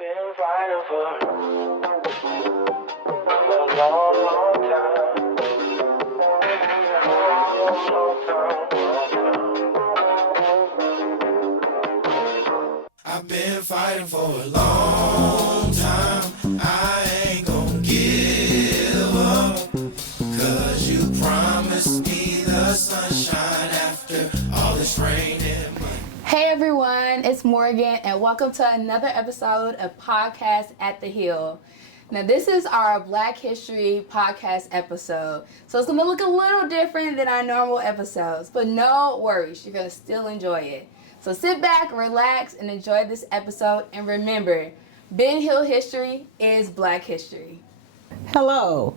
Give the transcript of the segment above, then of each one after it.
Been fighting for a long, long time. I've been fighting for a long time. I ain't gonna give up, 'cause you promised me the sunshine after all this rain and mud. Hey everyone, it's Morgan and welcome to another episode of Podcast at the Hill. Now this is our Black History podcast episode, so it's going to look a little different than our normal episodes, but no worries, you're going to still enjoy it. So sit back, relax, and enjoy this episode, and remember, Ben Hill history is Black history. Hello,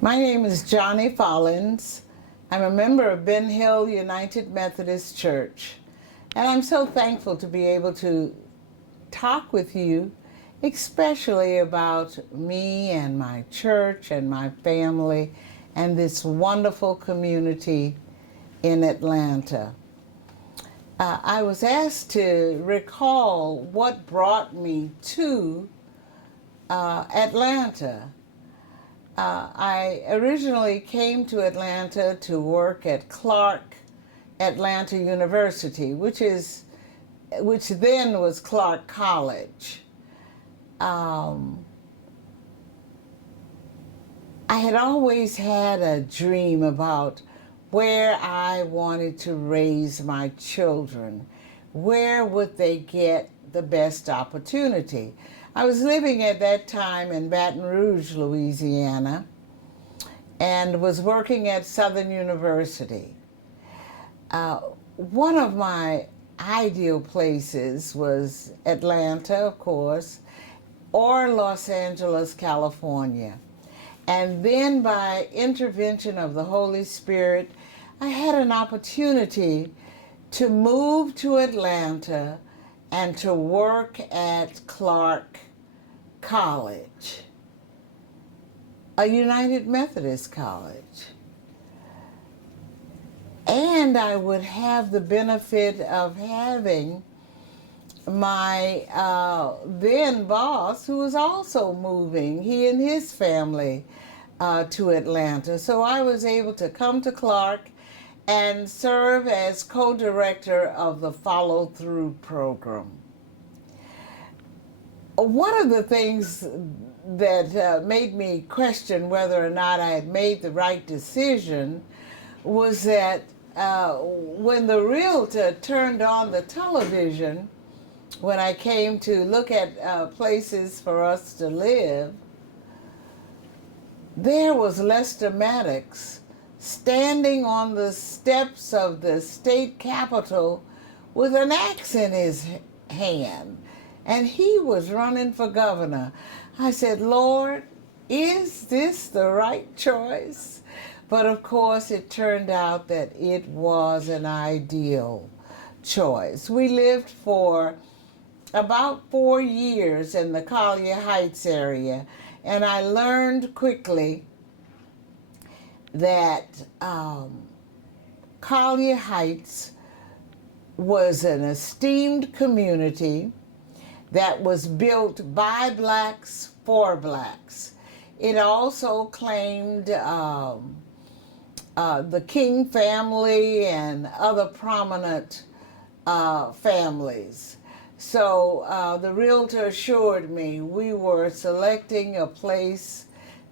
my name is Johnny Follins. I'm a member of Ben Hill United Methodist Church. And I'm so thankful to be able to talk with you, especially about me and my church and my family and this wonderful community in Atlanta. I was asked to recall what brought me to Atlanta. I originally came to Atlanta to work at Clark Atlanta University, which then was Clark College. I had always had a dream about where I wanted to raise my children. Where would they get the best opportunity? I was living at that time in Baton Rouge, Louisiana, and was working at Southern University. One of my ideal places was Atlanta, of course, or Los Angeles, California. And then by intervention of the Holy Spirit, I had an opportunity to move to Atlanta and to work at Clark College, a United Methodist college. And I would have the benefit of having my then boss, who was also moving, he and his family, to Atlanta. So I was able to come to Clark and serve as co-director of the follow-through program. One of the things that made me question whether or not I had made the right decision was that when the realtor turned on the television, when I came to look at places for us to live, there was Lester Maddox standing on the steps of the state capitol with an axe in his hand, and he was running for governor. I said, Lord, is this the right choice? But of course, it turned out that it was an ideal choice. We lived for about 4 years in the Collier Heights area, and I learned quickly that Collier Heights was an esteemed community that was built by blacks for blacks. It also claimed the King family and other prominent families. So the realtor assured me we were selecting a place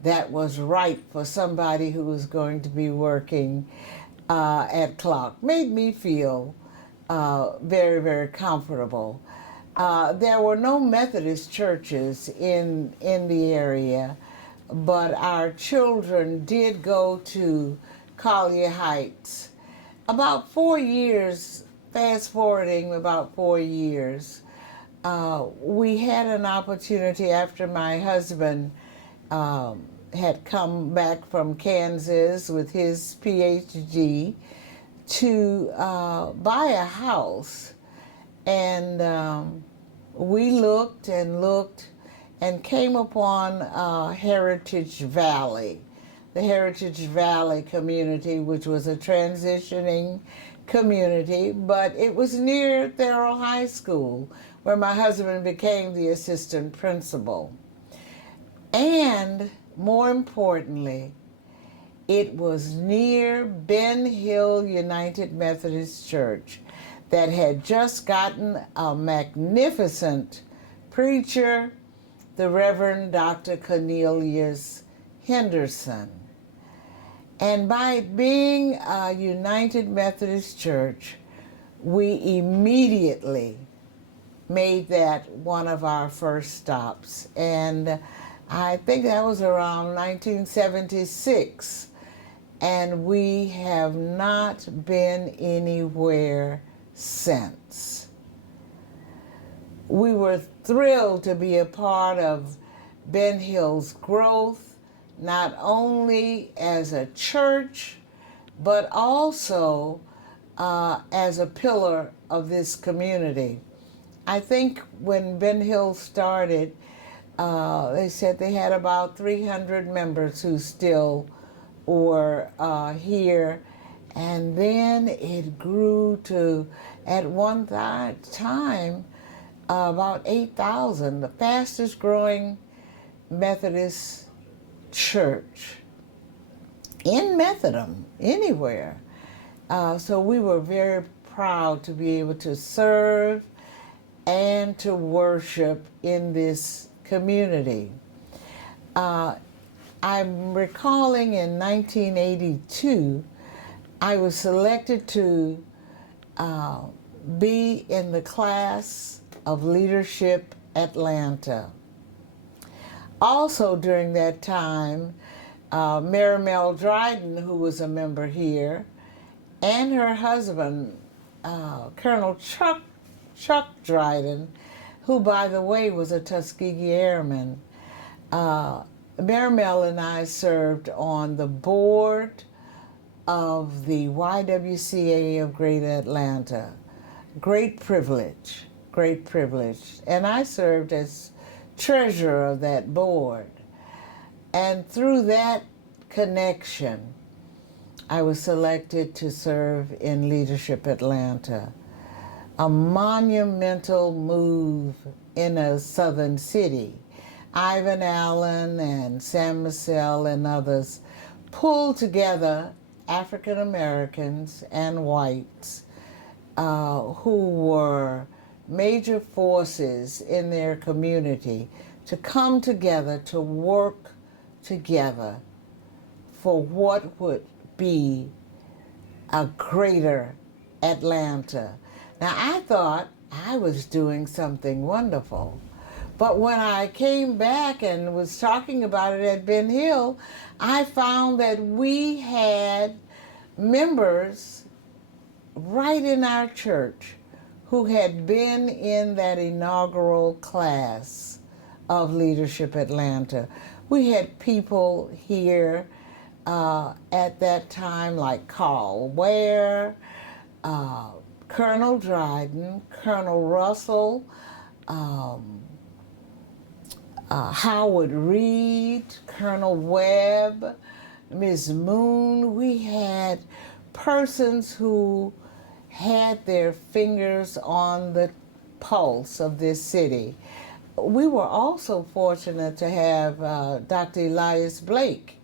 that was right for somebody who was going to be working at Clark. Made me feel very, very comfortable. There were no Methodist churches in the area, but our children did go to Collier Heights. About 4 years, fast forwarding about 4 years, we had an opportunity after my husband had come back from Kansas with his PhD to buy a house. And we looked and came upon Heritage Valley, the Heritage Valley community, which was a transitioning community, but it was near Thurl High School, where my husband became the assistant principal. And more importantly, it was near Ben Hill United Methodist Church that had just gotten a magnificent preacher, the Reverend Dr. Cornelius Henderson. And by it being a United Methodist Church, we immediately made that one of our first stops. And I think that was around 1976. And we have not been anywhere since. We were thrilled to be a part of Ben Hill's growth, not only as a church, but also as a pillar of this community. I think when Ben Hill started, they said they had about 300 members who still were here, and then it grew to, at one time, about 8,000, the fastest growing Methodist church in Methodom, anywhere. So we were very proud to be able to serve and to worship in this community. I'm recalling in 1982, I was selected to be in the class of Leadership Atlanta. Also during that time, Mel Dryden, who was a member here, and her husband, Colonel Chuck Dryden, who, by the way, was a Tuskegee Airman. Mel and I served on the board of the YWCA of Greater Atlanta. Great privilege, great privilege. And I served as treasurer of that board. And through that connection, I was selected to serve in Leadership Atlanta, a monumental move in a southern city. Ivan Allen and Sam Massell and others pulled together African Americans and whites who were major forces in their community to come together, to work together for what would be a greater Atlanta. Now, I thought I was doing something wonderful. But when I came back and was talking about it at Ben Hill, I found that we had members right in our church who had been in that inaugural class of Leadership Atlanta. We had people here at that time like Carl Ware, Colonel Dryden, Colonel Russell, Howard Reed, Colonel Webb, Ms. Moon. We had persons who had their fingers on the pulse of this city. We were also fortunate to have Dr. Elias Blake,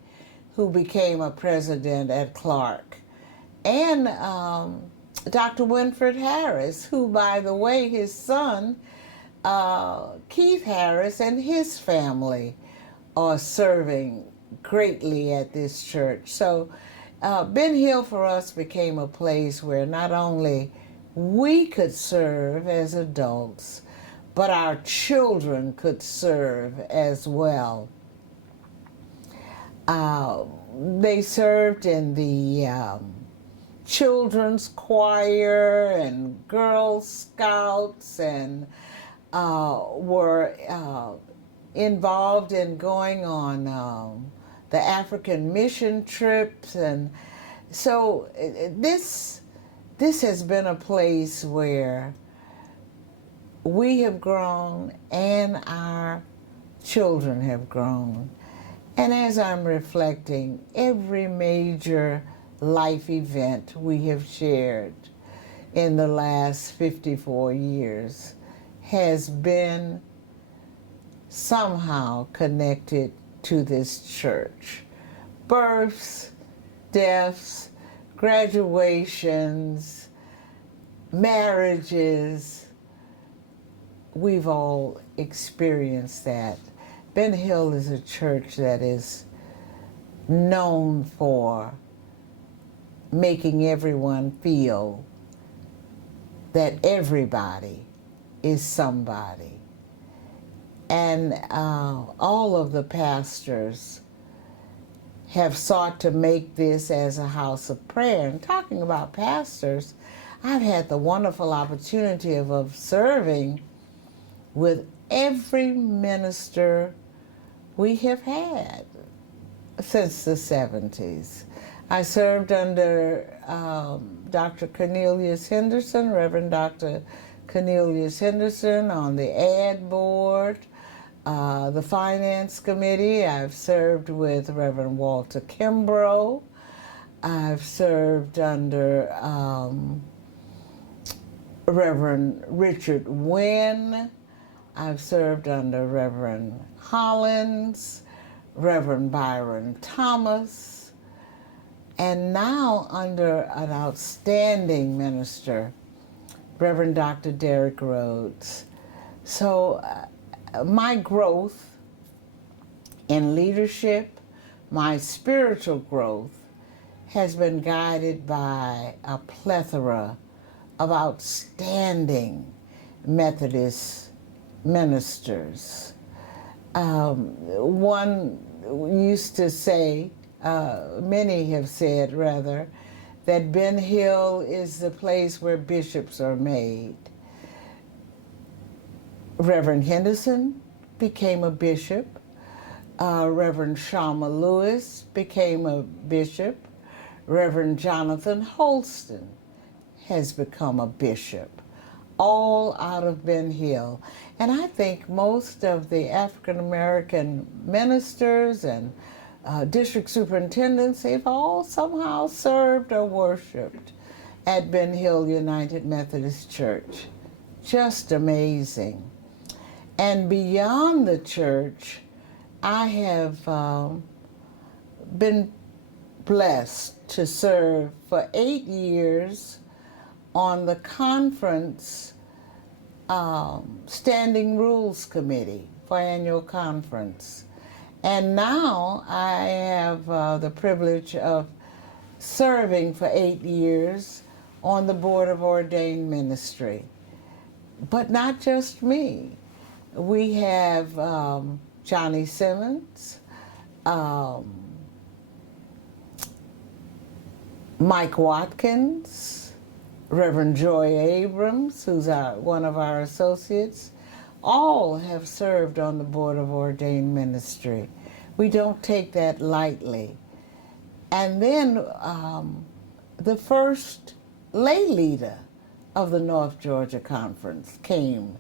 who became a president at Clark, and Dr. Winfred Harris, who, by the way, his son, Keith Harris, and his family are serving greatly at this church. So Ben Hill for us became a place where not only we could serve as adults, but our children could serve as well. They served in the children's choir and Girl Scouts, and were involved in going on the African mission trips. And so this has been a place where we have grown and our children have grown. And as I'm reflecting, every major life event we have shared in the last 54 years has been somehow connected to this church. Births, deaths, graduations, marriages, we've all experienced that. Ben Hill is a church that is known for making everyone feel that everybody is somebody. And all of the pastors have sought to make this as a house of prayer. And talking about pastors, I've had the wonderful opportunity of serving with every minister we have had since the 70s. I served under Dr. Cornelius Henderson, Reverend Dr. Cornelius Henderson, on the ad board, the finance committee. I've served with Reverend Walter Kimbrough. I've served under Reverend Richard Wynn. I've served under Reverend Hollins, Reverend Byron Thomas, and now under an outstanding minister, Reverend Dr. Derek Rhodes. So my growth in leadership, my spiritual growth, has been guided by a plethora of outstanding Methodist ministers. One used to say, many have said rather, that Ben Hill is the place where bishops are made. Reverend Henderson became a bishop. Reverend Shama Lewis became a bishop. Reverend Jonathan Holston has become a bishop, all out of Ben Hill. And I think most of the African American ministers and district superintendents, they've all somehow served or worshiped at Ben Hill United Methodist Church. Just amazing. And beyond the church, I have been blessed to serve for 8 years on the conference Standing Rules Committee for annual conference. And now I have the privilege of serving for 8 years on the Board of Ordained Ministry. But not just me. We have Johnny Simmons, Mike Watkins, Reverend Joy Abrams, who's one of our associates. All have served on the Board of Ordained Ministry. We don't take that lightly. And then the first lay leader of the North Georgia Conference came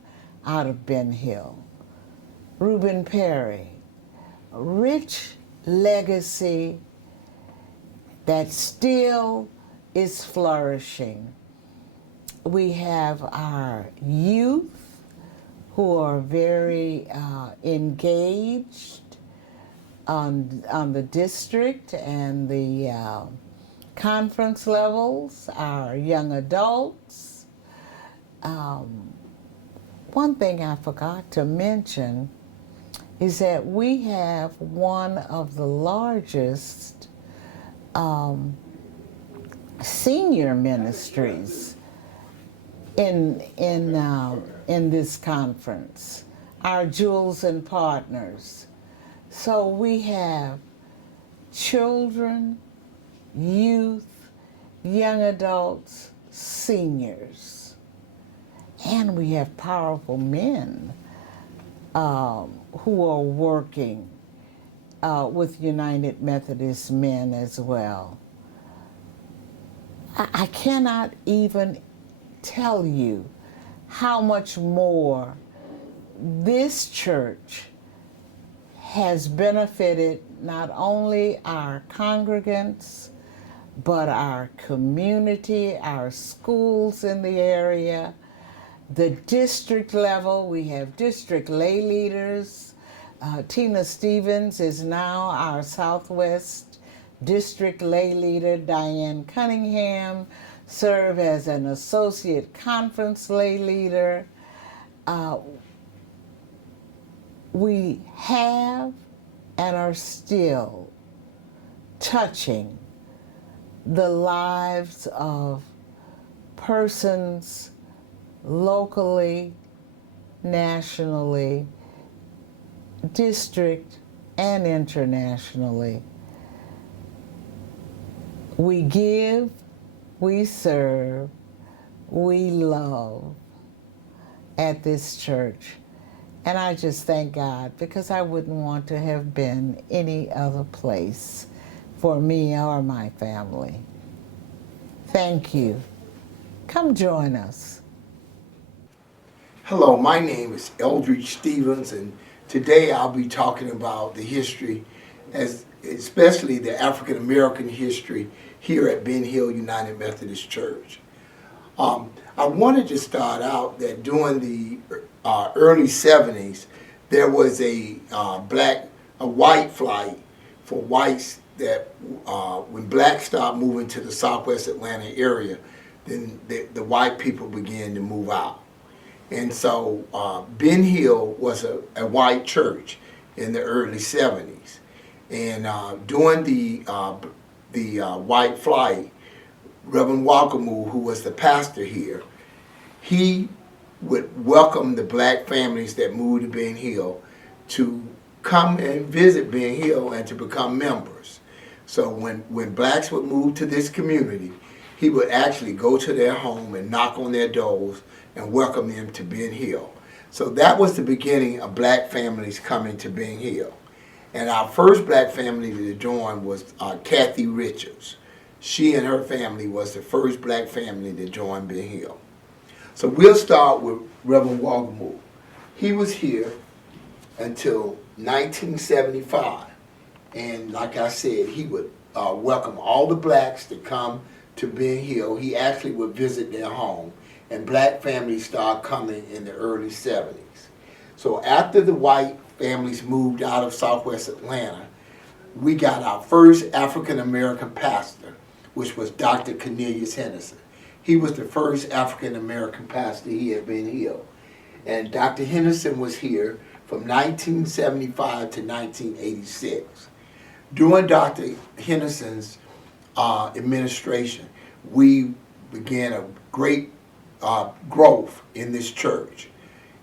out of Ben Hill, Reuben Perry. A rich legacy that still is flourishing. We have our youth who are very engaged on the district and the conference levels, our young adults. One thing I forgot to mention is that we have one of the largest senior ministries in this conference, our Jewels and Partners. So we have children, youth, young adults, seniors, and we have powerful men who are working with United Methodist Men as well. I cannot even tell you how much more this church has benefited not only our congregants, but our community, our schools in the area, The district level, we have district lay leaders. Tina Stevens is now our Southwest District Lay Leader. Diane Cunningham served as an Associate Conference Lay Leader. We have and are still touching the lives of persons locally, nationally, district, and internationally. We give, we serve, we love at this church. And I just thank God, because I wouldn't want to have been any other place for me or my family. Thank you. Come join us. Hello, my name is Eldridge Stevens, and today I'll be talking about the history, especially the African American history here at Ben Hill United Methodist Church. I wanted to start out that during the early 70s, there was a white flight for whites that when blacks started moving to the Southwest Atlanta area, then the white people began to move out. And so Ben Hill was a white church in the early 70s. And during the white flight, Reverend Walkamoo, who was the pastor here, he would welcome the black families that moved to Ben Hill to come and visit Ben Hill and to become members. So when blacks would move to this community, he would actually go to their home and knock on their doors and welcome them to Ben Hill. So that was the beginning of black families coming to Ben Hill. And our first black family to join was Kathy Richards. She and her family was the first black family to join Ben Hill. So we'll start with Reverend Walkamoo. He was here until 1975. And like I said, he would welcome all the blacks to come to Ben Hill. He actually would visit their home. And black families started coming in the early 70s. So after the white families moved out of Southwest Atlanta, we got our first African American pastor, which was Dr. Cornelius Henderson. He was the first African American pastor here at Ben Hill. And Dr. Henderson was here from 1975 to 1986. During Dr. Henderson's administration, we began a great growth in this church.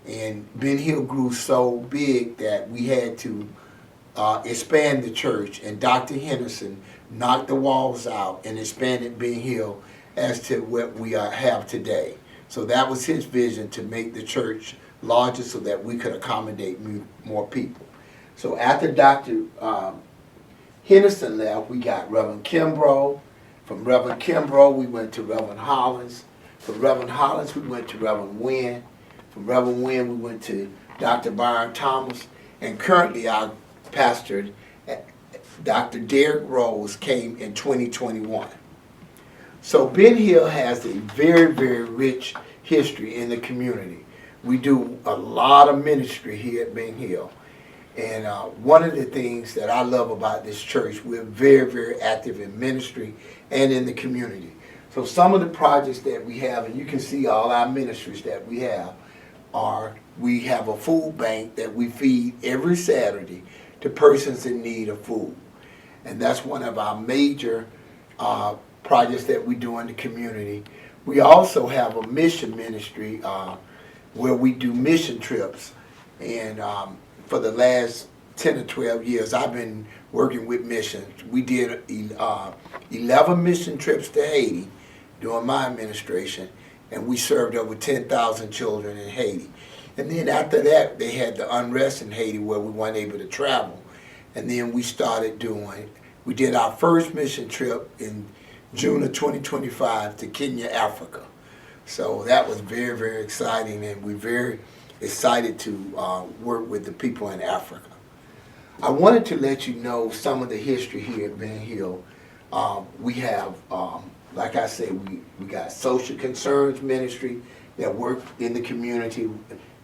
And Ben Hill grew so big that we had to expand the church, and Dr. Henderson knocked the walls out and expanded Ben Hill as to what we have today. So that was his vision, to make the church larger so that we could accommodate more people. So after Dr. Henderson left, we got Reverend Kimbrough. From Reverend Kimbrough, we went to Reverend Hollins. From Reverend Hollins, we went to Reverend Wynn. From Reverend Wynn, we went to Dr. Byron Thomas. And currently our pastor, Dr. Derrick Rose, came in 2021. So Ben Hill has a very, very rich history in the community. We do a lot of ministry here at Ben Hill. And one of the things that I love about this church, we're very, very active in ministry and in the community. So some of the projects that we have, and you can see all our ministries that we have a food bank that we feed every Saturday to persons in need of food. And that's one of our major projects that we do in the community. We also have a mission ministry where we do mission trips. And for the last 10 or 12 years, I've been working with missions. We did 11 mission trips to Haiti during my administration, and we served over 10,000 children in Haiti. And then after that, they had the unrest in Haiti where we weren't able to travel. And then we did our first mission trip in June of 2025 to Kenya, Africa. So that was very, very exciting, and we're very excited to work with the people in Africa. I wanted to let you know some of the history here at Ben Hill. We have, like I say, we got social concerns ministry, that work in the community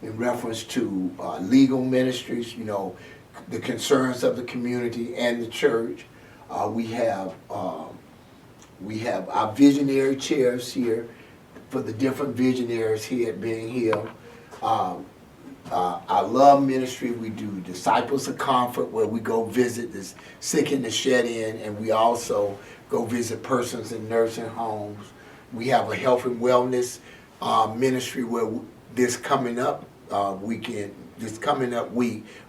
in reference to legal ministries, you know, the concerns of the community and the church. We have our visionary chairs here for the different visionaries here at Ben Hill. Our love ministry, we do Disciples of Comfort, where we go visit the sick and the shed in, and we also go visit persons in nursing homes. We have a health and wellness ministry where this coming up week,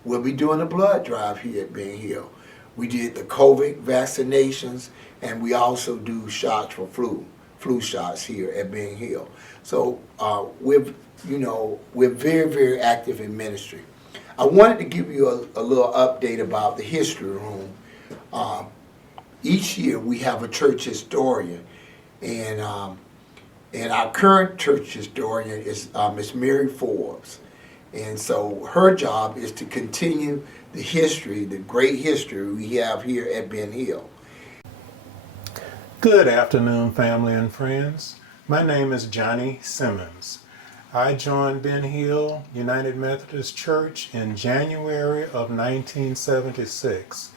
we'll be doing a blood drive here at Ben Hill. We did the COVID vaccinations, and we also do shots for flu shots here at Ben Hill. So we're very, very active in ministry. I wanted to give you a little update about the history room. Each year we have a church historian, and our current church historian is Miss Mary Forbes. And so her job is to continue the history, the great history we have here at Ben Hill. Good afternoon, family and friends. My name is Johnny Simmons. I joined Ben Hill United Methodist Church in January of 1976.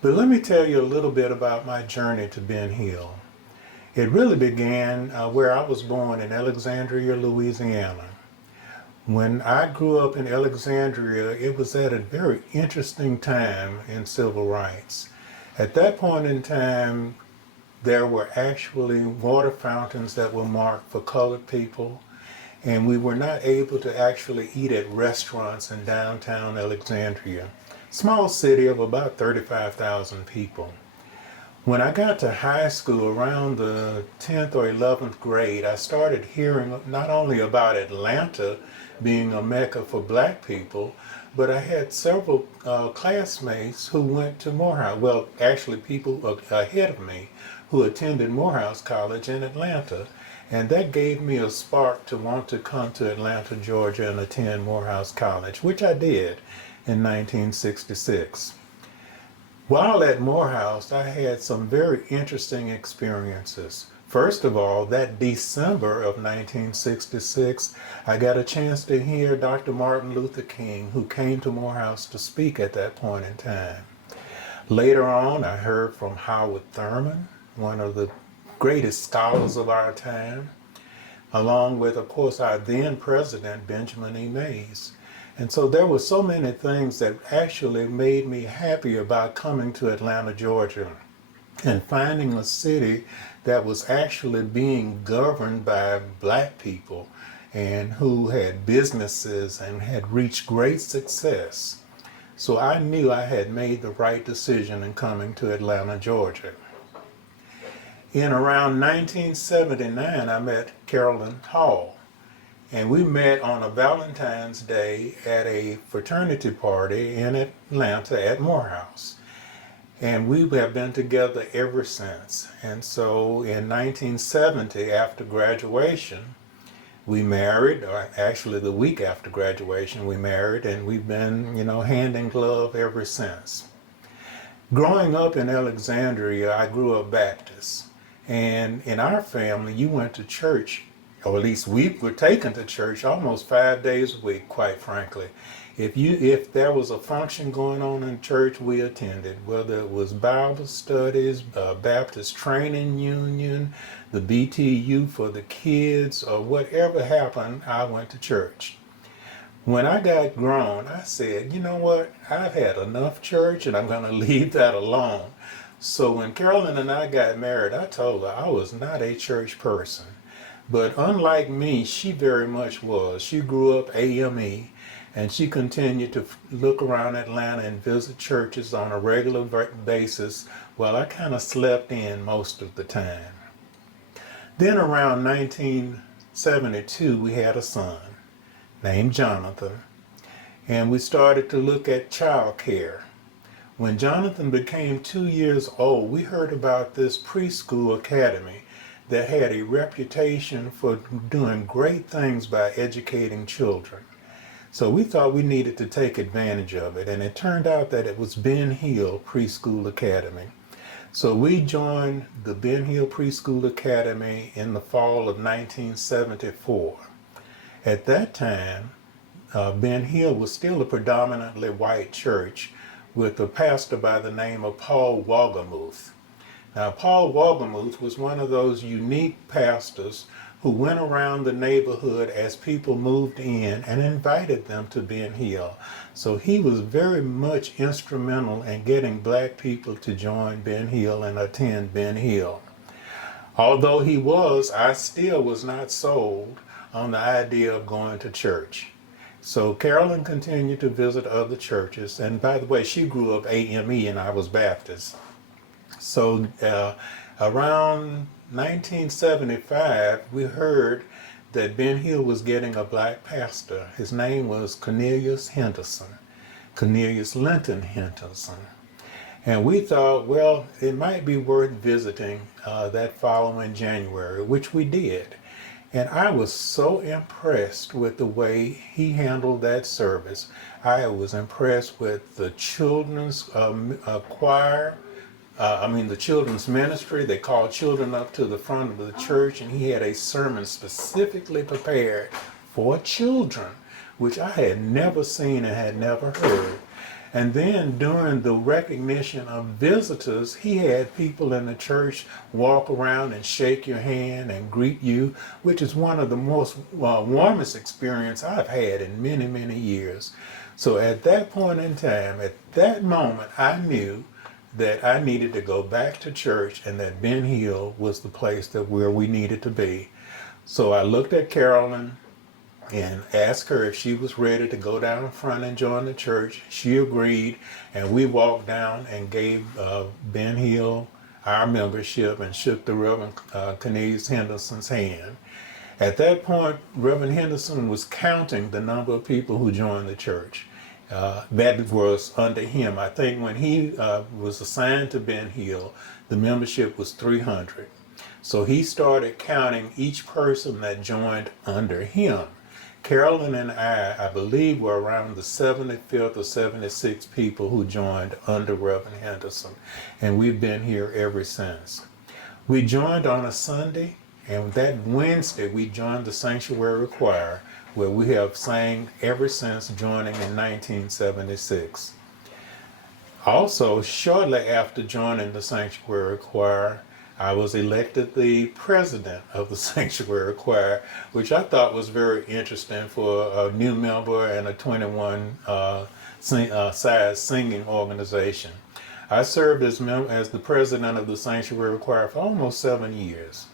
But let me tell you a little bit about my journey to Ben Hill. It really began where I was born in Alexandria, Louisiana. When I grew up in Alexandria, it was at a very interesting time in civil rights. At that point in time, there were actually water fountains that were marked for colored people, and we were not able to actually eat at restaurants in downtown Alexandria, small city of about 35,000 people. When I got to high school, around the 10th or 11th grade, I started hearing not only about Atlanta being a mecca for black people, but I had several classmates who went to Morehouse. Well, actually people ahead of me who attended Morehouse College in Atlanta. And that gave me a spark to want to come to Atlanta, Georgia and attend Morehouse College, which I did in 1966. While at Morehouse, I had some very interesting experiences. First of all, that December of 1966, I got a chance to hear Dr. Martin Luther King, who came to Morehouse to speak at that point in time. Later on, I heard from Howard Thurman, one of the greatest scholars of our time, along with, of course, our then president, Benjamin E. Mays. And so there were so many things that actually made me happy about coming to Atlanta, Georgia, and finding a city that was actually being governed by black people and who had businesses and had reached great success. So I knew I had made the right decision in coming to Atlanta, Georgia. In around 1979, I met Carolyn Hall, and we met on a Valentine's Day at a fraternity party in Atlanta at Morehouse. And we have been together ever since. And so in 1970, after graduation, we married, or actually the week after graduation, we married, and we've been, hand in glove ever since. Growing up in Alexandria, I grew up Baptist. And in our family, you went to church, or at least we were taken to church almost 5 days a week, quite frankly. If there was a function going on in church, we attended, whether it was Bible studies, Baptist Training Union, the BTU for the kids, or whatever happened, I went to church. When I got grown, I said, you know what, I've had enough church and I'm going to leave that alone. So when Carolyn and I got married, I told her I was not a church person. But unlike me, she very much was. She grew up AME, and she continued to look around Atlanta and visit churches on a regular basis while I kind of slept in most of the time. Then around 1972, we had a son named Jonathan, and we started to look at child care. When Jonathan became 2 years old, we heard about this preschool academy that had a reputation for doing great things by educating children. So we thought we needed to take advantage of it, and it turned out that it was Ben Hill Preschool Academy. So we joined the Ben Hill Preschool Academy in the fall of 1974. At that time, Ben Hill was still a predominantly white church with a pastor by the name of Paul Wogemuth. Now, Paul Wogemuth was one of those unique pastors who went around the neighborhood as people moved in and invited them to Ben Hill. So he was very much instrumental in getting black people to join Ben Hill and attend Ben Hill. Although I still was not sold on the idea of going to church. So Carolyn continued to visit other churches, and by the way, she grew up AME and I was Baptist. So around 1975, we heard that Ben Hill was getting a black pastor. His name was Cornelius Linton Henderson. And we thought, well, it might be worth visiting that following January, which we did. And I was so impressed with the way he handled that service. I was impressed with the children's choir, the children's ministry. They called children up to the front of the church, and he had a sermon specifically prepared for children, which I had never seen and had never heard. And then during the recognition of visitors, he had people in the church walk around and shake your hand and greet you, which is one of the most warmest experience I've had in many, many years. So at that point in time, at that moment, I knew that I needed to go back to church and that Ben Hill was the place where we needed to be. So I looked at Carolyn and asked her if she was ready to go down in front and join the church. She agreed, and we walked down and gave Ben Hill our membership and shook the Reverend Cornelius Henderson's hand. At that point, Reverend Henderson was counting the number of people who joined the church. That was under him. I think when he was assigned to Ben Hill, the membership was 300. So he started counting each person that joined under him. Carolyn and I believe, were around the 75th or 76th people who joined under Reverend Henderson, and we've been here ever since. We joined on a Sunday, and that Wednesday we joined the Sanctuary Choir, where we have sang ever since joining in 1976. Also, shortly after joining the Sanctuary Choir, I was elected the president of the Sanctuary Choir, which I thought was very interesting for a new member and a 21 size singing organization. I served as the president of the Sanctuary Choir for almost 7 years.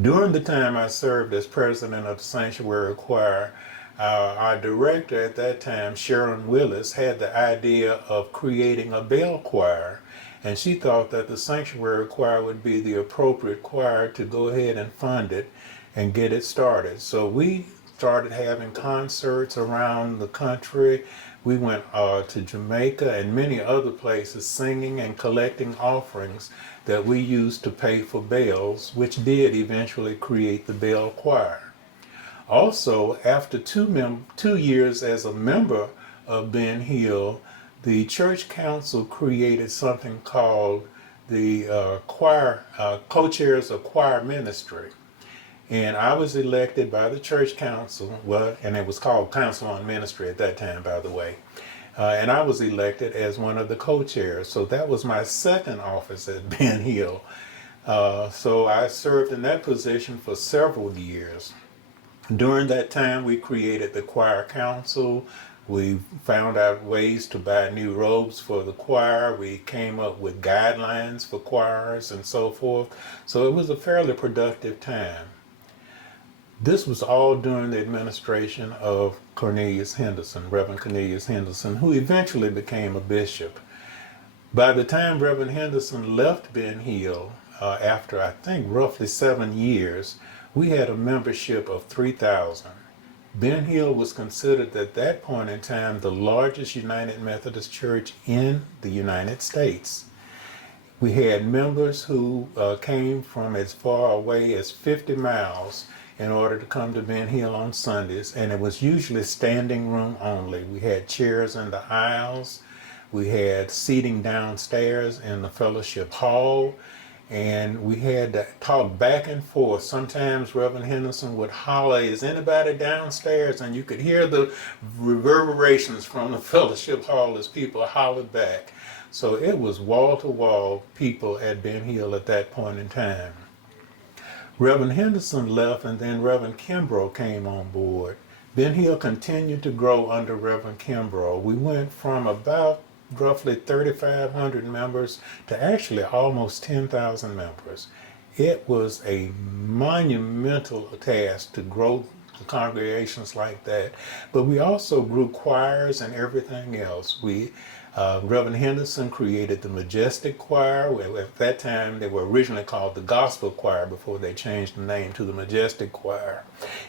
During the time I served as president of the Sanctuary Choir, our director at that time, Sharon Willis, had the idea of creating a bell choir. And she thought that the Sanctuary Choir would be the appropriate choir to go ahead and fund it and get it started. So we started having concerts around the country. We went to Jamaica and many other places singing and collecting offerings that we used to pay for bells, which did eventually create the bell choir. Also, after 2 years as a member of Ben Hill, the church council created something called the co-chairs of choir ministry. And I was elected by the church council, and it was called Council on Ministry at that time, by the way. And I was elected as one of the co-chairs. So that was my second office at Ben Hill. So I served in that position for several years. During that time, we created the choir council. We found out ways to buy new robes for the choir. We came up with guidelines for choirs and so forth. So it was a fairly productive time. This was all during the administration of Cornelius Henderson, Reverend Cornelius Henderson, who eventually became a bishop. By the time Reverend Henderson left Ben Hill, after I think roughly 7 years, we had a membership of 3,000. Ben Hill was considered at that point in time the largest United Methodist Church in the United States. We had members who came from as far away as 50 miles in order to come to Ben Hill on Sundays, and it was usually standing room only. We had chairs in the aisles, we had seating downstairs in the fellowship hall, and we had to talk back and forth. Sometimes Reverend Henderson would holler, "Is anybody downstairs?" And you could hear the reverberations from the fellowship hall as people hollered back. So it was wall-to-wall people at Ben Hill at that point in time. Reverend Henderson left, and then Reverend Kimbrough came on board. Ben Hill continued to grow under Reverend Kimbrough. We went from about roughly 3,500 members to actually almost 10,000 members. It was a monumental task to grow congregations like that, but we also grew choirs and everything else. Reverend Henderson created the Majestic Choir. At that time, they were originally called the Gospel Choir before they changed the name to the Majestic Choir.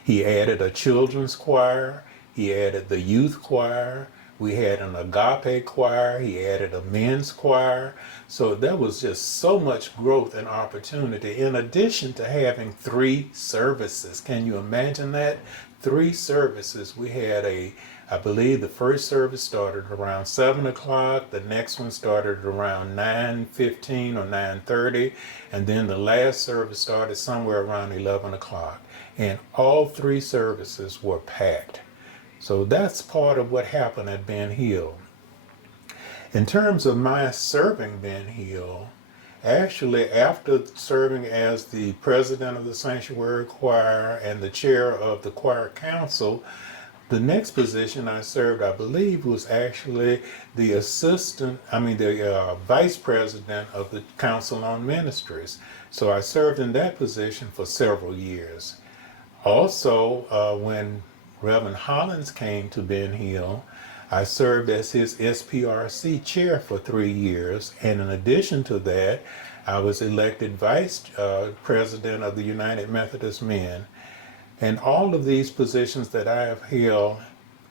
He added a children's choir. He added the youth choir. We had an agape choir. He added a men's choir. So there was just so much growth and opportunity, in addition to having 3 services. Can you imagine that? 3 services. We had I believe the first service started around 7 o'clock. The next one started around 9:15 or 9:30. And then the last service started somewhere around 11 o'clock. And all 3 services were packed. So that's part of what happened at Ben Hill. In terms of my serving Ben Hill, actually after serving as the president of the Sanctuary Choir and the chair of the choir council, the next position I served, I believe, was actually the vice president of the Council on Ministries. So I served in that position for several years. Also, when Reverend Hollins came to Ben Hill, I served as his SPRC chair for 3 years, and in addition to that, I was elected vice president of the United Methodist Men. And all of these positions that I have held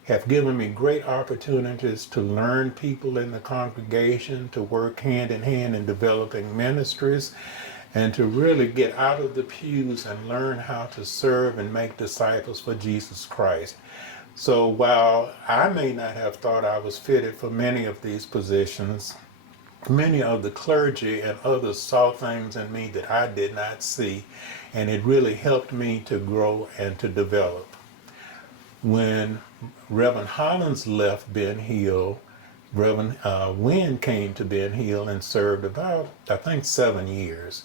have given me great opportunities to learn people in the congregation, to work hand in hand in developing ministries, and to really get out of the pews and learn how to serve and make disciples for Jesus Christ. So while I may not have thought I was fitted for many of these positions, many of the clergy and others saw things in me that I did not see, and it really helped me to grow and to develop. When Reverend Hollins left Ben Hill, Reverend Wynn came to Ben Hill and served about, I think, 7 years.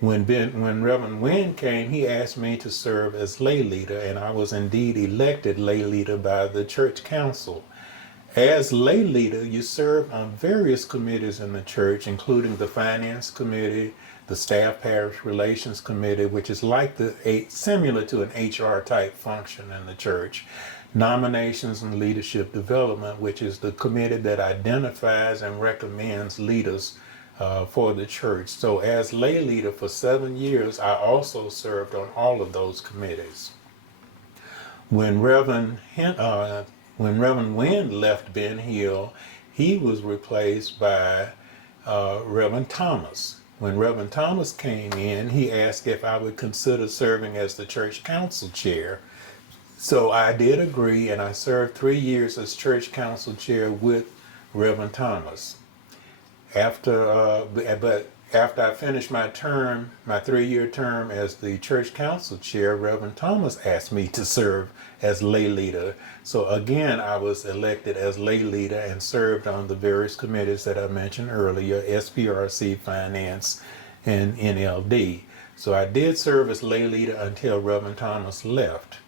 When Reverend Wynn came, he asked me to serve as lay leader, and I was indeed elected lay leader by the church council. As lay leader, you serve on various committees in the church, including the finance committee, the staff parish relations committee, which is like similar to an HR type function in the church, nominations and leadership development, which is the committee that identifies and recommends leaders for the church. So as lay leader for 7 years, I also served on all of those committees. When Reverend Wynn left Ben Hill, he was replaced by Reverend Thomas. When Reverend Thomas came in, he asked if I would consider serving as the church council chair. So I did agree, and I served 3 years as church council chair with Reverend Thomas. After I finished my term, my 3-year term as the church council chair, Reverend Thomas asked me to serve as lay leader. So again, I was elected as lay leader and served on the various committees that I mentioned earlier, SPRC, Finance, and NLD. So I did serve as lay leader until Reverend Thomas left.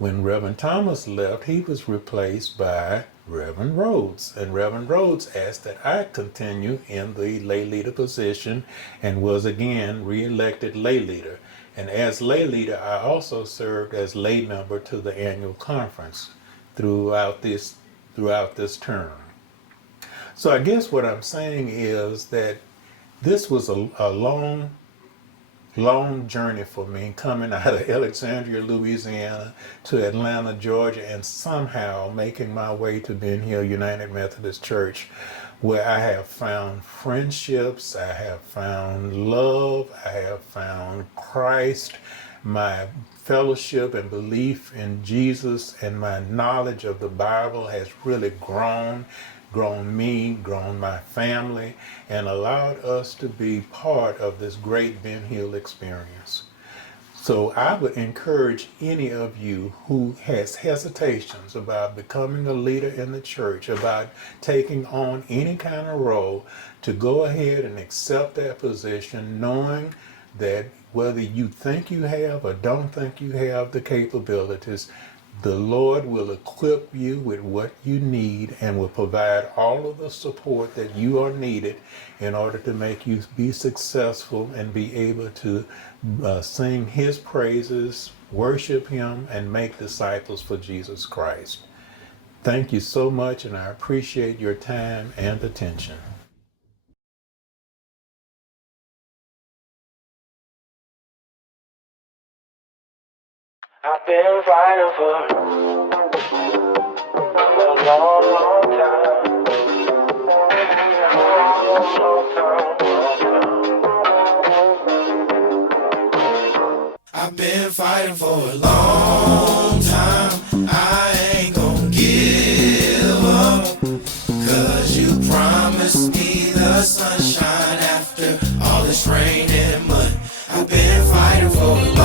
When Reverend Thomas left, he was replaced by Reverend Rhodes, and Reverend Rhodes asked that I continue in the lay leader position and was again re-elected lay leader. And as lay leader, I also served as lay member to the annual conference throughout this term. So I guess what I'm saying is that this was a long journey for me, coming out of Alexandria, Louisiana to Atlanta, Georgia, and somehow making my way to Ben Hill United Methodist Church, where I have found friendships, I have found love, I have found Christ. My fellowship and belief in Jesus and my knowledge of the Bible has really grown grown me, grown my family, and allowed us to be part of this great Ben Hill experience. So I would encourage any of you who has hesitations about becoming a leader in the church, about taking on any kind of role, to go ahead and accept that position, knowing that whether you think you have or don't think you have the capabilities, the Lord will equip you with what you need and will provide all of the support that you are needed in order to make you be successful and be able to sing His praises, worship Him, and make disciples for Jesus Christ. Thank you so much, and I appreciate your time and attention. I've been fighting for a long, long time. I've been fighting for a long time. I ain't gonna give up, 'cause you promised me the sunshine after all this rain and mud. I've been fighting for a long time.